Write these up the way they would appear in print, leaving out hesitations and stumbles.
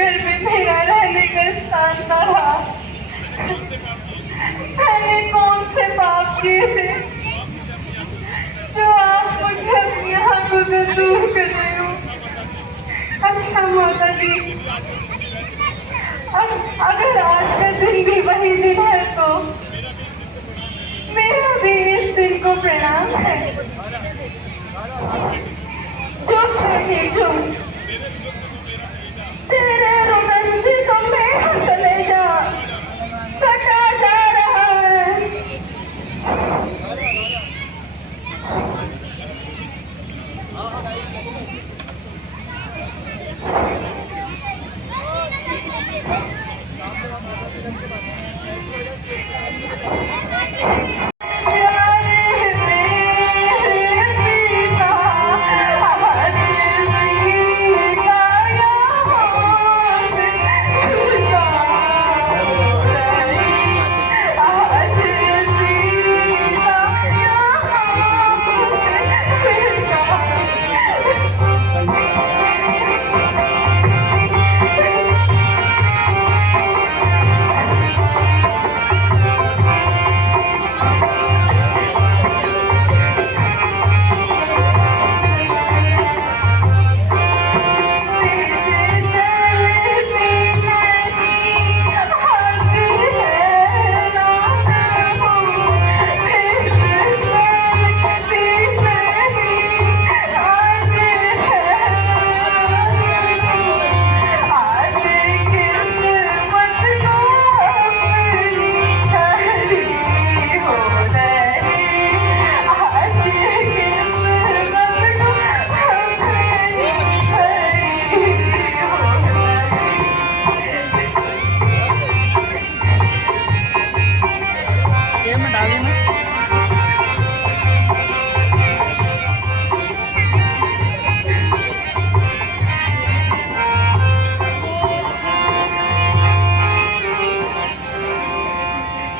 घर में मेरा रहने का स्थान न रहा। मैंने कौन से पाप किए थे जो आप मुझे अपनी आंखों से दूर कर रहे हो। अच्छा माता जी, अगर आज का दिन भी वही दिन है तो मेरा भी इस दिन को प्रणाम है। चुप रही चुप, तेरे रोमांची को मेरा कलेजा कटा जा रहा है।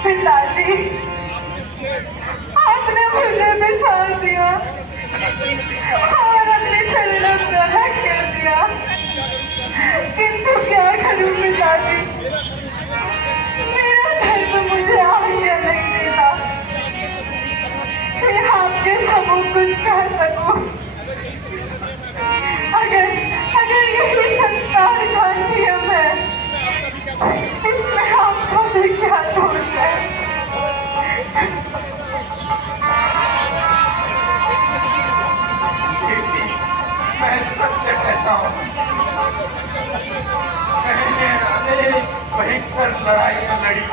पिताजी, आपने मुझे बिछा दिया और अपने चरणों से अलग कर दिया, किंतु क्या करूं पिताजी, मेरा धर्म मुझे आज्ञा नहीं देता मैं आपके सबूत कुछ कह सकूं। अगर यही संसार का नियम है, इसमें आपका भी क्या दोष है। मैं सत्य कहता हूँ, मैंने अनेक भयंकर लड़ाइयाँ लड़ी,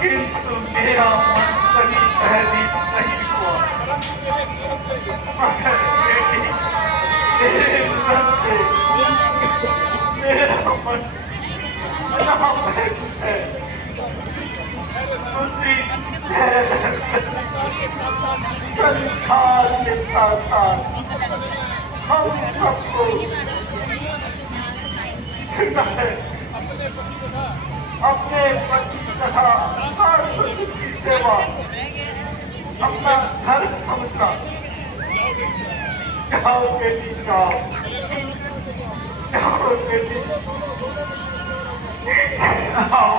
किंतु मेरा मन कभी भयभीत नहीं हुआ। मगर बेटी, तेरे मन से मेरा मन अनाभयभीत है। दूसरी संसार के साथ साथ हम सबको अपने पति तथा सरस्वती की सेवा अपना धर्म समझना। जाओ बेटी जाओ, जाओ बेटी जाओ,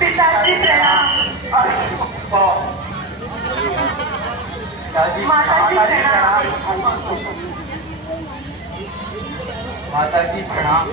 पिताजी प्रणाम। माताजी प्रणाम। माताजी प्रणाम।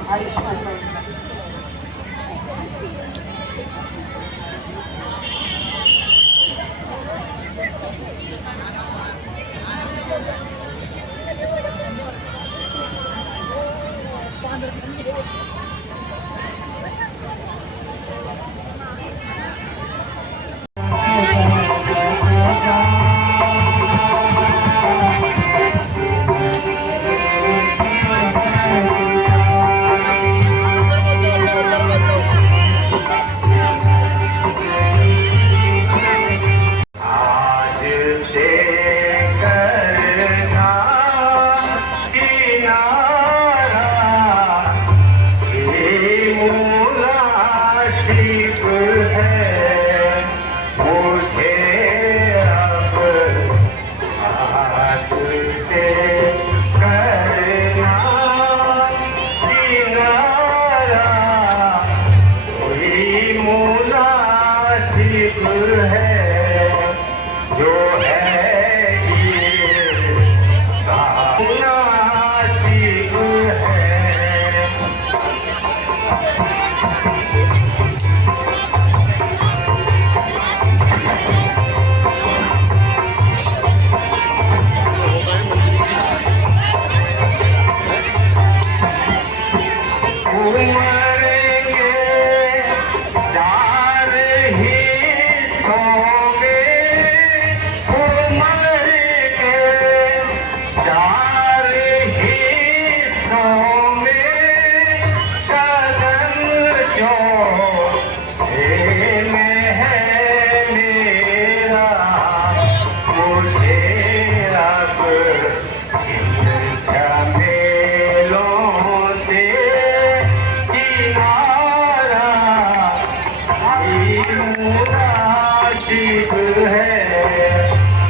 मुनासिब है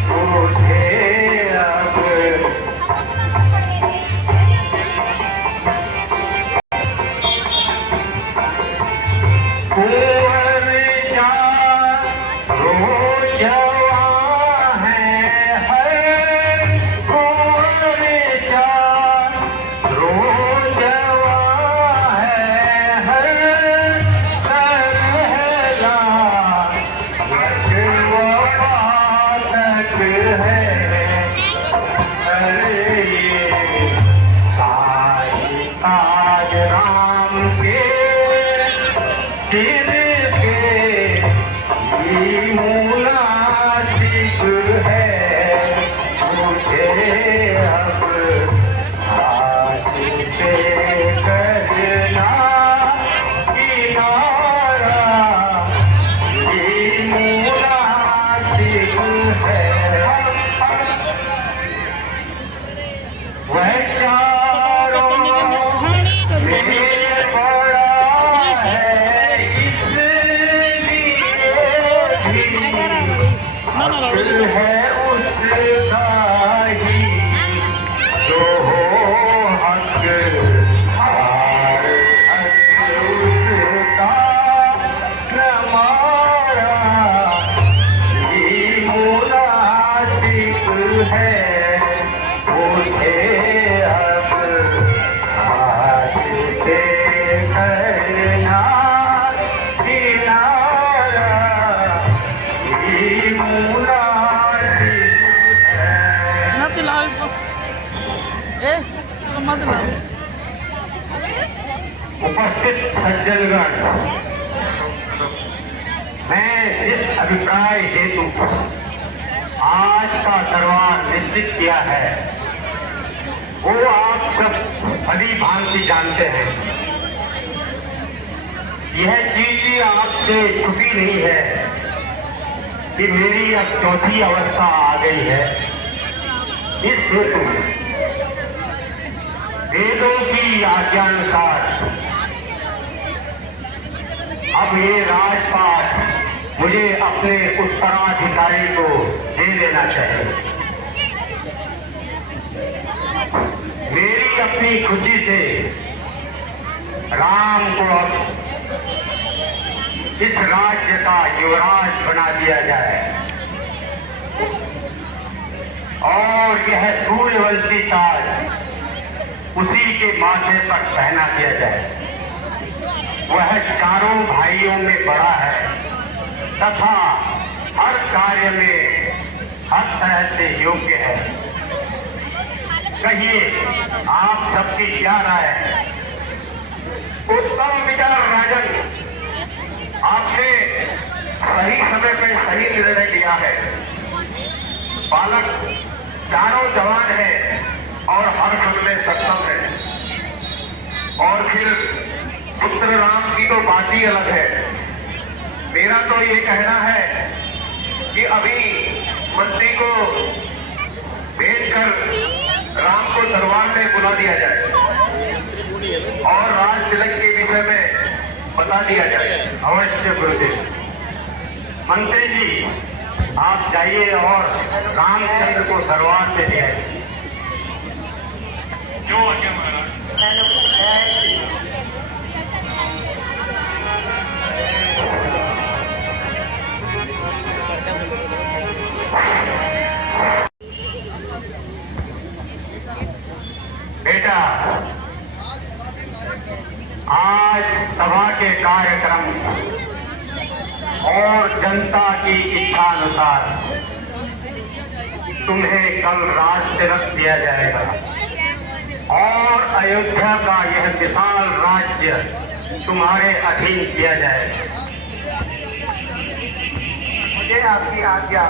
मुझे अब। कुंवर चारों जवां है हर कुंवर चारों जवां है हर सरहला वफा तक है। अरे ये साई ताज राम के सिर पे ही मुनासिब है मुझे अब हाथ से करना किनारा ही मुनासिब है। वह चारों में पड़ा है इसलिए भी दिल है उसका ही जो हो हक हार हक उसका हमारा ही मुनासिब है मुझे अब हाथ से करना किनारा ही मुनासिब है। मत लाओ इसको, तो मत लाओ। उपस्थित सज्जनगण, मैं जिस अभिप्राय हेतु आज का दरबार निश्चित किया है वो आप सब भली भांति जानते हैं। यह चीज भी आपसे छुपी नहीं है कि मेरी अब चौथी अवस्था आ गई है। इस हेतु वेदों की आज्ञानुसार अब ये राजपाट मुझे अपने उत्तराधिकारी को दे देना चाहिए। मेरी अपनी खुशी से राम को अब इस राज्य का युवराज बना दिया जाए और यह सूर्यवंशी ताज उसी के माथे पर पहना दिया जाए। वह चारों भाइयों में बड़ा है तथा हर कार्य में हर तरह से योग्य है। कहिए आप सबकी क्या राय है? उत्तम विचार राजन, आपने सही समय पे सही निर्णय लिया है। बालक चारों जवान है और हर पल में सक्षम है और फिर पुत्र राम की तो बात ही अलग है। मेरा तो ये कहना है कि अभी मंत्री को भेजकर राम को दरबार में बुला दिया जाए और राज तिलक के विषय में बता दिया जाए। अवश्य गुरुदेव। मंत्री जी आप जाइए और रामचंद्र को दरबार में ले आइए। जो आज्ञा महाराज। बेटा, आज सभा के कार्यक्रम और जनता की इच्छा अनुसार तुम्हें कल राज तिलक दिया जाएगा और अयोध्या का यह विशाल राज्य तुम्हारे अधीन किया जाएगा। मुझे आपकी आज्ञा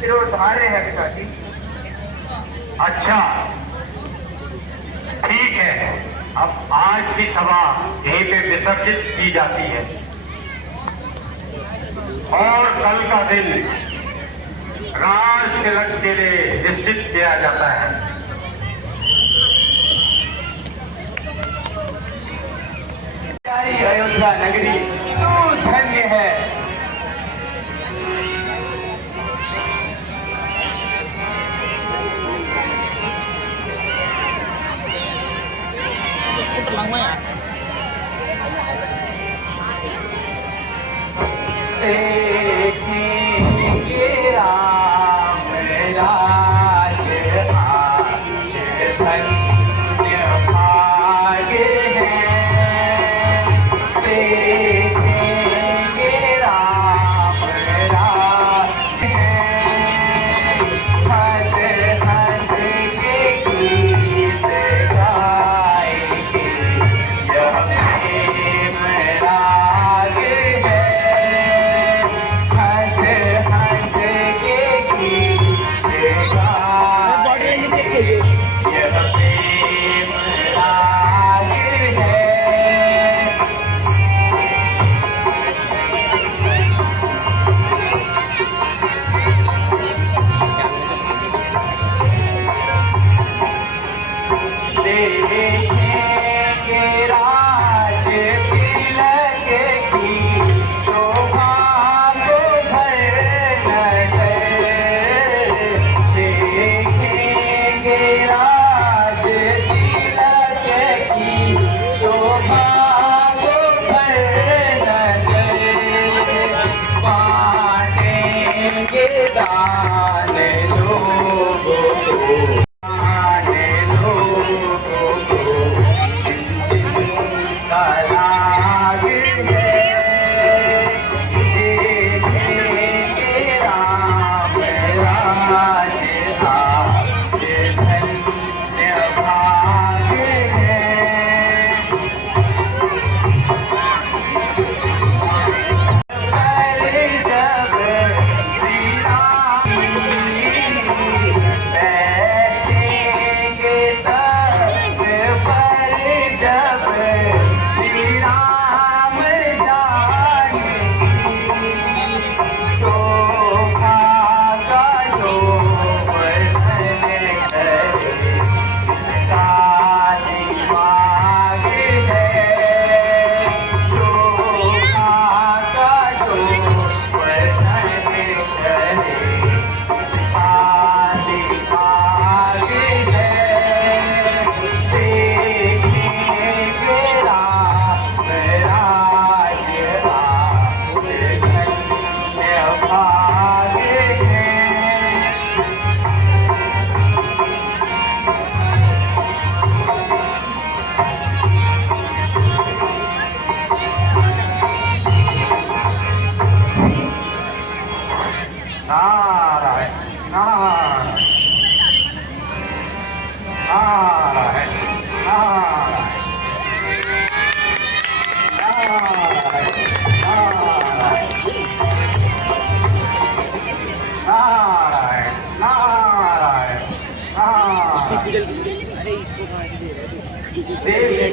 सिरोधार्य है पिताजी। अच्छा ठीक है, अब आज की सभा यहीं पे विसर्जित की जाती है और कल का दिन राज तिलक के लिए निश्चित किया जाता है। प्यारी अयोध्या नगरी तू धन्य है,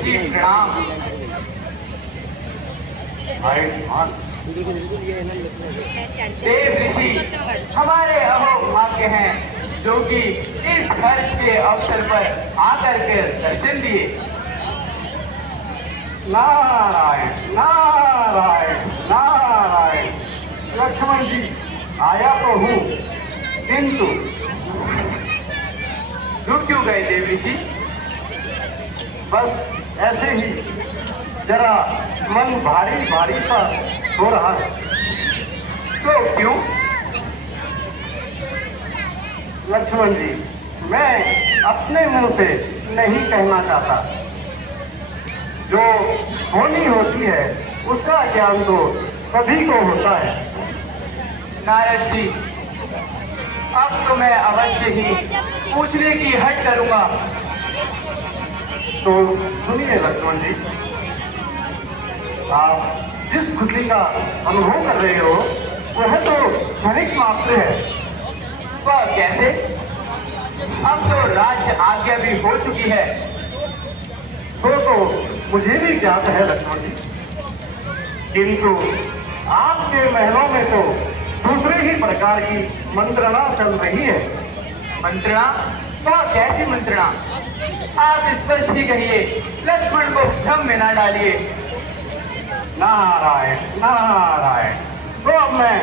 ऋषि प्रणाम। देव ऋषि हमारे अहो भाग्य हैं जो कि इस हर्ष के अवसर पर आकर के दर्शन दिए। नारायण नारायण नारायण। लक्ष्मण जी, आया तो हूँ, किंतु रुक क्यों गए देव ऋषि? बस ऐसे ही जरा मन भारी भारी सा हो रहा है। तो क्यों? लक्ष्मण जी, मैं अपने मुंह से नहीं कहना चाहता। जो होनी होती है उसका ज्ञान तो सभी को होता है। नारद जी, अब तो मैं अवश्य ही पूछने की हट करूंगा। तो सुनिए लक्ष्मण जी, आप जिस खुशी का अनुभव कर रहे हो वह तो क्षणिक मात्र है। वह कैसे? अब तो राज्य आज्ञा भी हो चुकी है। तो मुझे भी ज्ञात है लक्ष्मण जी, किंतु आपके महलों में तो दूसरे ही प्रकार की मंत्रणा चल रही है। मंत्रणा? वह कैसी मंत्रणा? आप स्पष्ट ही कहिए, लक्ष्मण को भ्रम में न डालिए। नारायण नारायण। तो अब मैं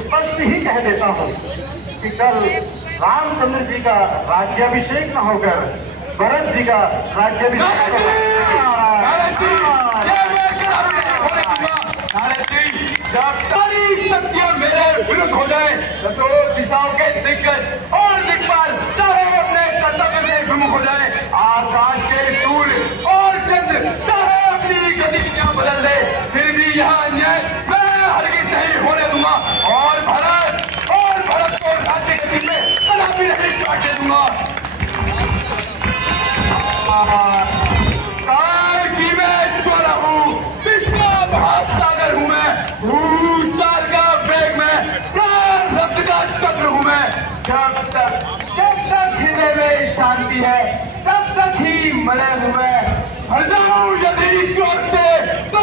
स्पष्ट ही कह देता हूँ कि कल रामचंद्र जी का राज्याभिषेक न होकर भरत जी का राज्याभिषेक जब सारी शक्तियां मेरे विरुद्ध हो जाए, दसों दिशाओं के दिग्गज और दिक्पाल चाहे अपने कर्तव्य से विमुख हो जाए, आकाश के सूर्य और चंद्र चाहे अपनी गतिविधियां बदल दे, फिर भी यह अन्याय मैं हरगिज नहीं होने दूंगा और भरत को राज्य गति में कदापि नहीं काटने दूंगा। काल की मैं ज्वाला हूँ, विश्व महासागर हूँ मैं, चाल का वेग में, प्रारब्ध का चक्र हूँ मैं। जब तक हृदय में शांति है तब तक ही मलय हूँ मैं। हर जाऊँ यदि क्रोध से तो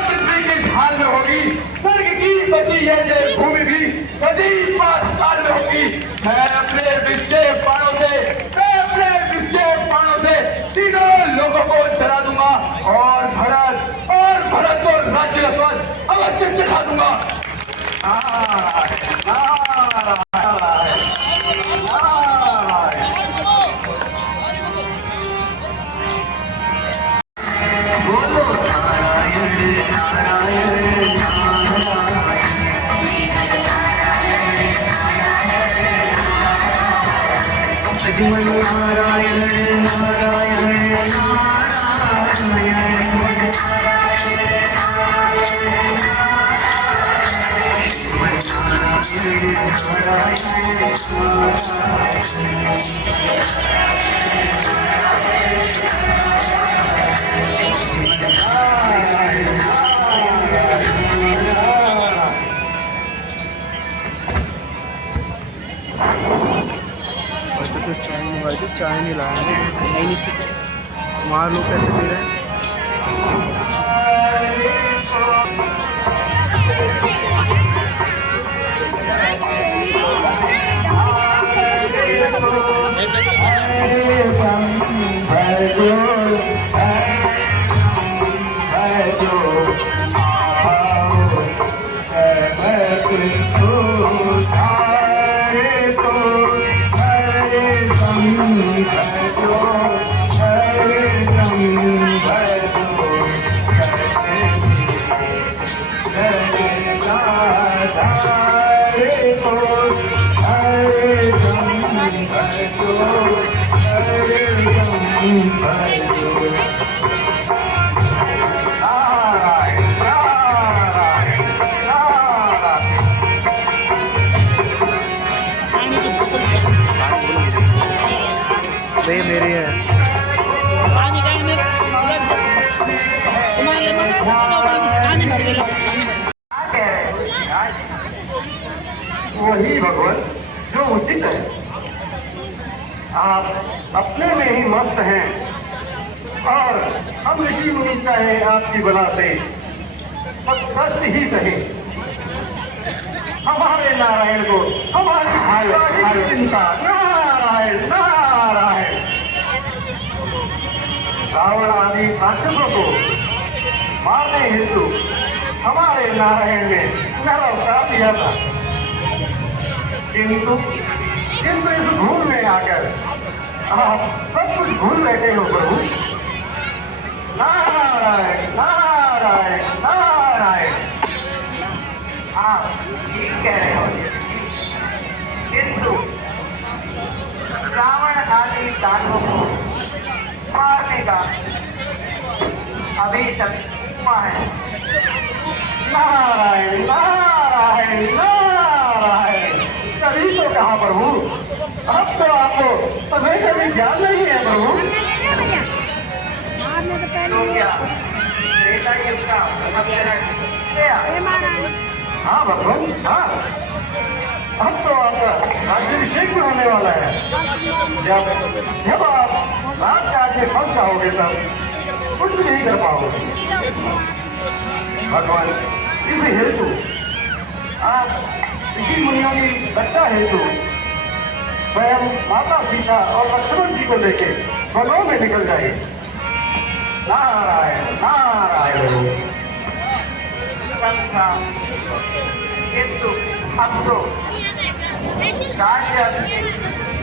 पृथ्वी किस हाल में होगी, स्वर्ग की बसी है जय भूमि भी कसी पाताल में होगी। मैं अपने विष के बाणों से तीनों लोगों को जला दूंगा और भरत को राज्य का स्वाद अवश्य चढ़ा दूंगा। चाय नहीं लाया है, वहाँ लोग कैसे दे रहे हैं। वे मेरे है वही भगवान जो उचित है। आप अपने में ही मस्त हैं और हम ऋषि मुनि चाहे आपकी बला से बस कष्ट ही सहे। हमारे नारायण को हमारी चिंता। नारायण नारायण। रावण आदि राक्षसों को मारने हेतु हमारे नारायण ने नर अवतार दिया था, किंतु इस भूल में आकर आप सब कुछ भूल बैठे हो प्रभु। नारायण नारायण नारायण। आप ठीक कह रहे हो, किंतु रावण आदि दानवों को मारने का अभी समय हुआ है। नारायण नारायण नारायण। कभी तो कहा प्रभु, अब तो आपको समय का भी ध्यान नहीं है प्रभु। तो क्या त्रेता युग का अपहरण गया? हाँ भगवान हाँ, अब तो आपका राज्याभिषेक भी होने वाला है। जब आप रात के आगे फंस जाओगे तब कुछ नहीं कर पाओगे। भगवान इस हेतु आप ऋषि मुनियों की रक्षा हेतु स्वयं माता सीता और लक्ष्मण जी को लेके वनों में निकल जाए। नारायण नारायण। समझा, किंतु अब तो राज्य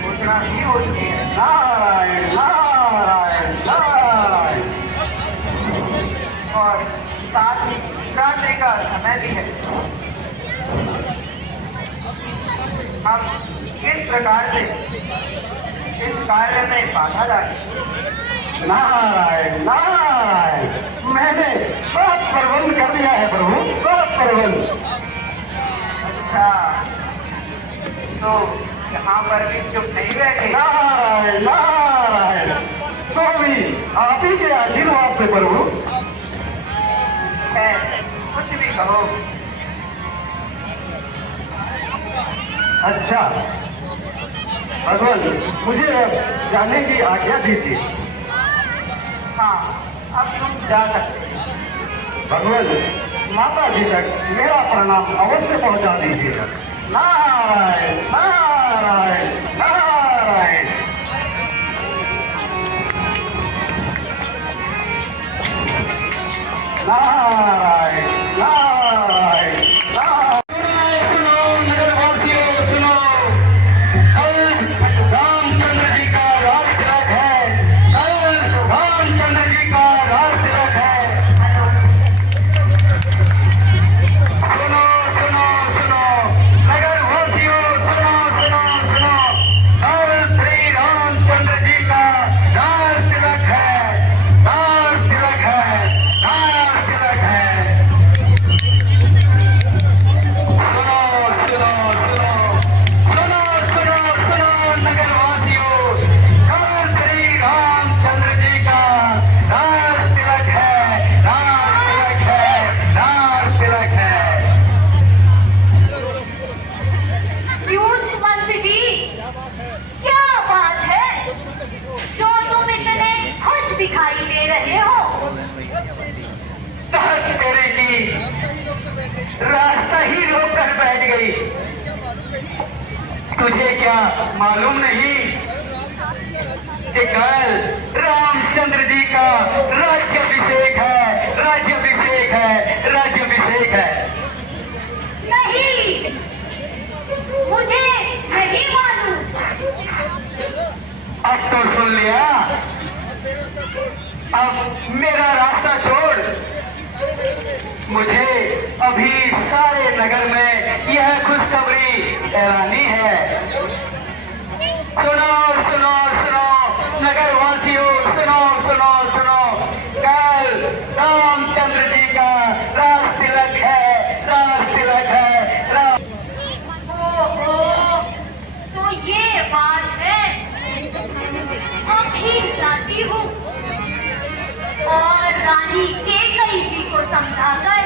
घोषणा ही हो चुकी है। नारायण नारायण नारायण। और साथ ही रात्रि का समय भी है। हम किस प्रकार से इस कार्य में बाधा डालें? नारायण नारायण। मैंने सब प्रबंध कर दिया है प्रभु, सब प्रबंध। अच्छा, तो यहाँ पर भी चुप नहीं बैठे। नारायण नारायण। तो भी आप ही के आशीर्वाद से प्रभु। है, कुछ भी कहो। अच्छा भगवान, मुझे अब जाने की आज्ञा दीजिए। हाँ, अब तुम जा सकते हो। भगवान, माता जी तक मेरा प्रणाम अवश्य पहुंचा दीजिएगा। नारायण नारायण नारायण। नारायण नारायण नारायण। सुनो नगरवासियों सुनो, कल रामचंद्र जी का राज तिलक है। कल रामचंद्र जी का राज तिलक है। सुनो सुनो सुनो नगरवासियों, सुनो सुनो सुनो, कल श्री रामचंद्र जी का राज तिलक है। राज तिलक है, राज तिलक है। सुनो सुनो सुनो सुनो सुनो सुनो नगरवासियों, कल श्री रामचंद्र जी का राज तिलक है। राज तिलक है, राज तिलक है। क्यों सुमंत जी, क्या बात है जो तुम इतने खुश दिखाई दे रहे हो? तेरे की रास्ता ही रोक कर बैठ गई। तुझे क्या मालूम नहीं कि कल रामचंद्र जी का राज्याभिषेक है। राज्याभिषेक है, राज्याभिषेक है। नहीं, मुझे नहीं मालूम। अब तो सुन लिया। अब मेरा रास्ता छोड़। मुझे अभी सारे नगर में यह खुशखबरी ऐलानी है। सुनो सुनो सुनो नगरवासियों, सुनो सुनो सुनो, कल रामचंद्र जी का राज तिलक है। राज तिलक है। ओहो, तो ये बात है। अभी जाती हूँ और रानी केकई जी को समझाकर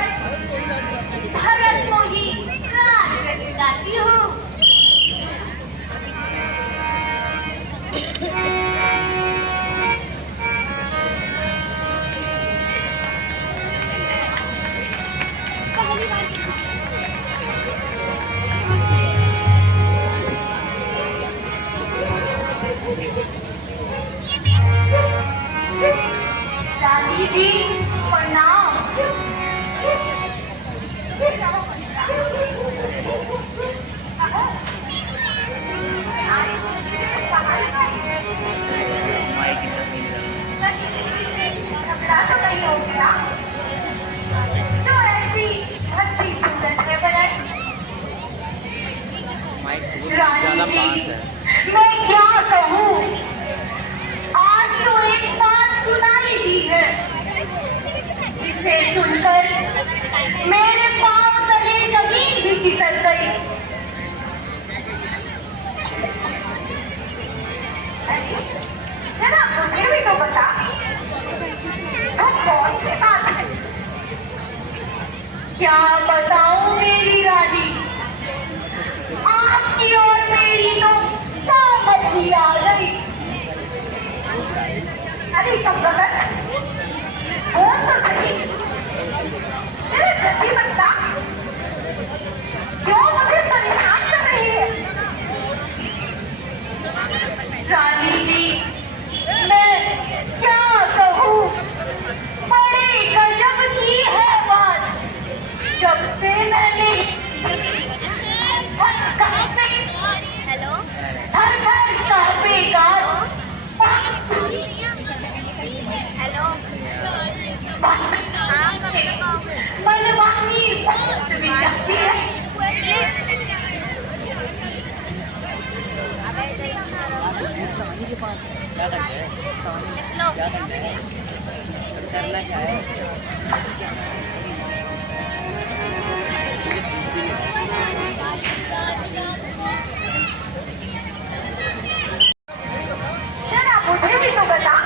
भरत को ही राज दिलाती हूँ। मैं क्या कहूँ, आज तो एक बात सुनाई दी है, इसे सुनकर मेरे पांव तले जमीन भी फिसल गई। जरा मुझे भी तो बता, वो कौन सी बात है? क्या बताऊं मेरी रानी, आपकी और मेरी तो सहमति आ गई। अरे कब कौन तो सही, मेरे जल्दी बता, क्यों मुझे परेशान कर रही है? रानी जी, मैं क्या कहूँ, बड़े गजब की है बात। जब से मैंने थर कांपेगा, मनमानी बात भी लगती है। करना क्या है? जरा मुझे भी तो बता,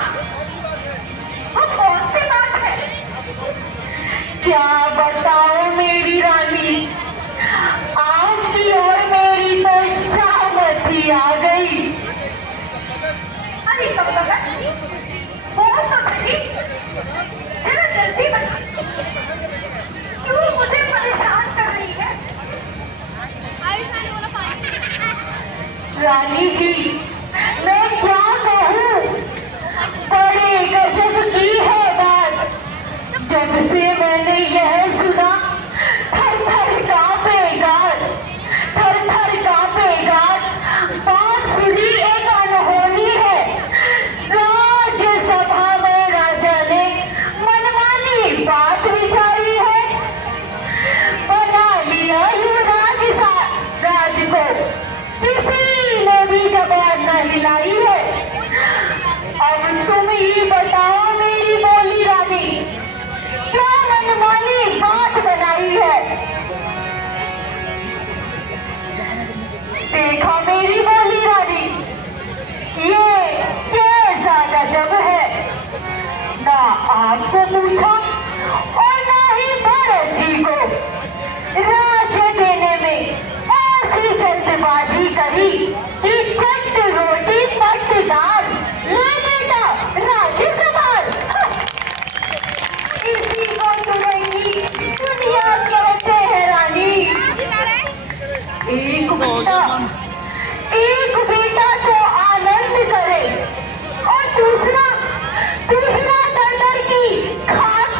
वो कौन सी बात है? क्या बताओ मेरी रानी, आपकी और मेरी तो सहमति आ गई। अरे कब कौन तो सही, जरा जल्दी बता, क्यों मुझे परेशान कर रही है? रानी जी, मैं क्या कहूँ, बड़े गजब की है बात। जब से मैंने यह सुना, थर थर कांपेगा, बात सुनी एक अनहोनी है। राज्यसभा में राजा ने मनमानी बात विचारी है, बना लिया युवराज राज को, किसी ने भी जबान न हिलाई है। अब तुम ही बताओ मेरी बोली रानी, क्या मनमानी बात बनाई है? देखो मेरी बोली रानी, ये कैसा गजब है, ना आपको पूछा और ना ही भरत जी को, राज्य देने में ऐसी जल्दबाजी करी कि चट रोटी पट दाल, ले बेटा राज्य संभाल। इसी को तुरंगी दुनिया कहते हैं रानी। एक बेटा तो आनंद करे और दूसरा डर की खाक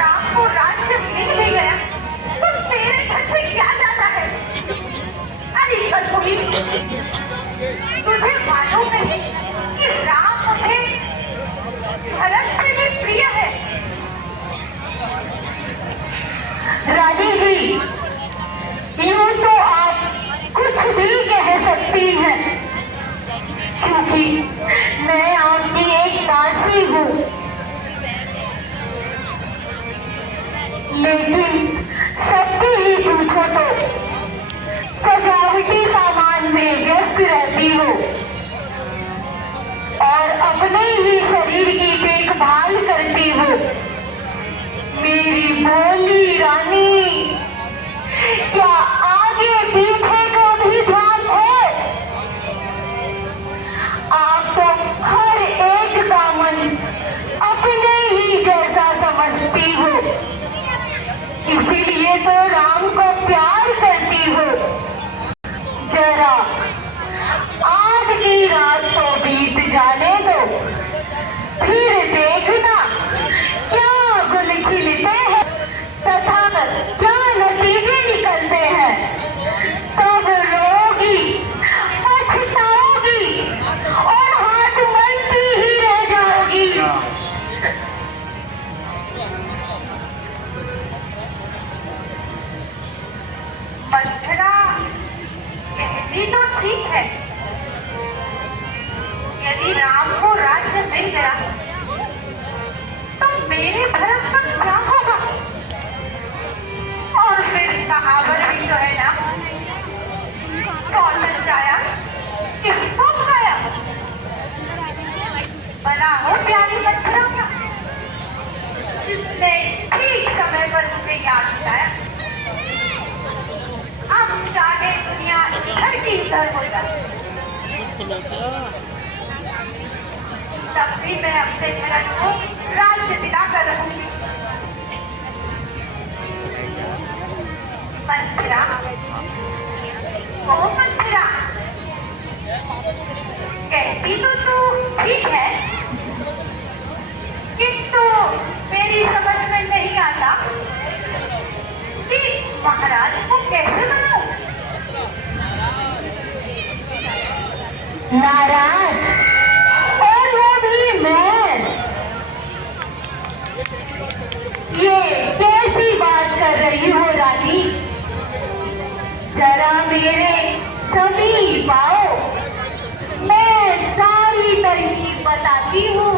राम को राज्य मिल भी गया तो तेरे घर से क्या जाता है? अरे सचमुच तुझे मालूम है कि राम मुझे भरत से भी प्रिय है। रानी जी, यूं तो आप कुछ भी कह सकती हैं, क्योंकि मैं आपकी एक दासी हूँ। लेकिन सबकी ही पूछो तो सजावटी सामान में व्यस्त रहती हो और अपने ही शरीर की देखभाल करती हो। मेरी भोली रानी, क्या आगे पीछे को भी ध्यान है? आप तो हर एक का मन अपने ही जैसा समझती हो, इसीलिए तो राम को प्यार करती हो। जरा आज की रात तो बीत जाने दो, फिर देखना क्या गुल खिलते हैं तथा क्या नतीजे निकलते हैं। तब रोगी, पछताओगी और हाथ मलती ही रह जाओगी। मंथरा कहती तो ठीक है, यदि राम को राज्य मिल गया तो मेरे भरत का क्या होगा? और फिर कहावत भी तो है ना, कौशल जाया किसको खाया। भला हो प्यारी मंथरा का, जिसने ठीक समय पर मुझे याद दिलाया। अब चाहे दुनिया इधर की इधर हो जाए, तब भी मैं अपने भरत को राज्य दिलाकर रहूंगी। मंथरा, ओ मंथरा, कहती तो तू ठीक है, किंतु मेरी समझ में नहीं आता कि महाराज को कैसे मनाऊं? नाराज, और वो भी मैं? ये कैसी बात कर रही हो रानी? जरा मेरे समीप आओ, मैं सारी तरकीब बताती हूँ।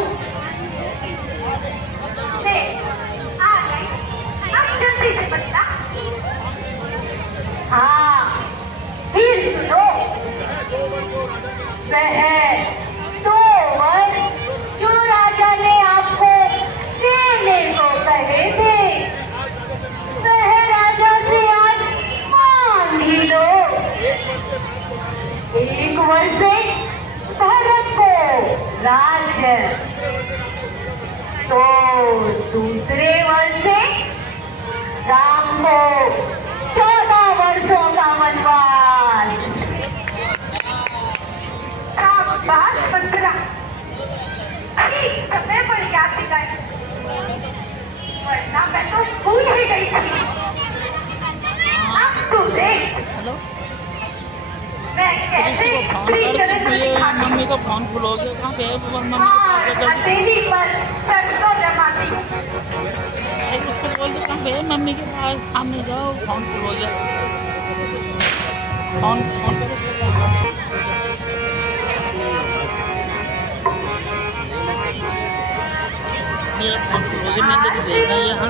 ले, आ गई, अब जल्दी से बता। हाँ, फिर सुनो। वह 2 वर जो राजा ने आपको देने को कहे थे, वह राजा से आज मांग ही लो। एक वर से भरत को राज्य, तो दूसरे वर से राम को 14 वर्षों का वनवास। बात मंथरा ठीक समय पर याद दिलाई, वरना मैं तो भूल ही गई थी। अब तू देख मैं कैसे स्त्री तरह से दिखाती हूँ। मम्मी का फोन फुल हो गया, कहाँ पे है मम्मी? हथेली पर सरसों जमाती हूँ। उसको बोल दो कहाँ पे है, मम्मी के पास सामने जाओ, फोन फुल हो गया। फोन करो। मेरा फोन फुल हो गया, मैंने भी देखा यहाँ